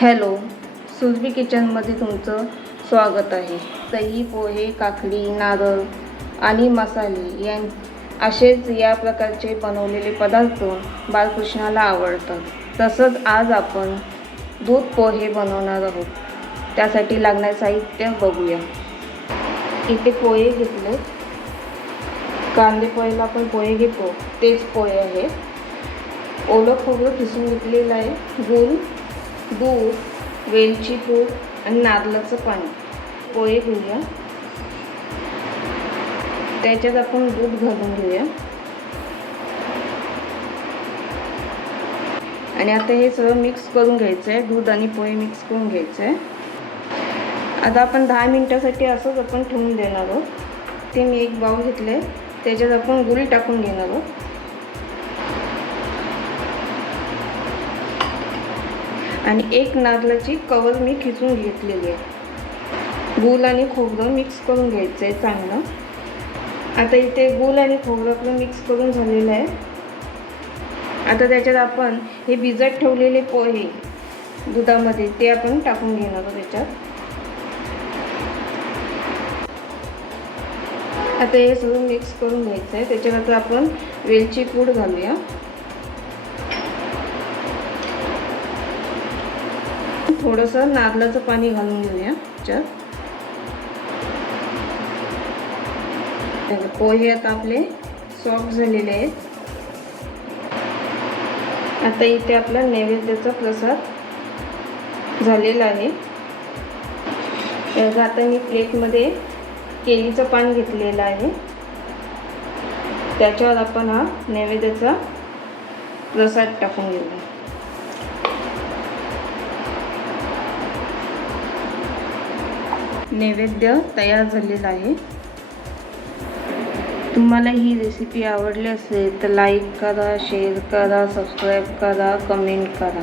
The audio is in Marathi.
हॅलो, सुरभी किचनमध्ये तुमचं स्वागत आहे. दही, पोहे, काकडी, नारळ आणि मसाले असेच या प्रकारचे बनवलेले पदार्थ बाळकृष्णाला आवडतात. तसंच आज आपण दूध पोहे बनवणार आहोत. त्यासाठी लागणारे साहित्य बघूया. इथे पोहे घेतले. कांदे पोहेला आपण पोहे घेतो तेच पोहे आहेत. ओलं खोबरं खिसून घेतलेलं आहे. गूळ, दूध, वेलची पूड आणि नारळाचं पाणी. पोहे घेऊया. त्याच्यात आपण दूध घालून घेऊया आणि आता हे सगळं मिक्स करून घ्यायचं आहे. दूध आणि पोहे मिक्स करून घ्यायचं आहे. आता आपण 10 मिनिटासाठी असंच आपण ठेवून देणार आहोत. ते मी एक बाउल घेतले. त्याच्यात आपण गूळ टाकून घेणार आहोत आणि एक नारळाची कवर मी खिसून घेतलेली आहे. गूळ आणि खोबरं मिक्स करून घ्यायचं आहे चांगलं. आता इथे गूळ आणि खोबरं आपलं मिक्स करून झालेलं आहे. आता त्याच्यात आपण हे भिजत ठेवलेले पोहे दुधामध्ये ते आपण टाकून घेणार आहोत त्याच्यात. आता हे सगळं मिक्स करून घ्यायचं आहे. त्याच्यात आता आपण वेलची पूड घालूया. थोडंसं नारळाचं पाणी घालून घेऊया त्याच्यात. पोहे आता आपले सॉफ्ट झालेले आहेत. आता इथे आपला नैवेद्याचा प्रसाद झालेला आहे. आता मी प्लेटमध्ये केळीचं पान घेतलेलं आहे. त्याच्यावर आपण हा नैवेद्याचा प्रसाद टाकून घेऊया. नैवेद्य तयार झालेला आहे. तुम्हाला ही रेसिपी आवडली असेल तर लाईक करा, शेअर करा, सबस्क्राईब करा, कमेंट करा.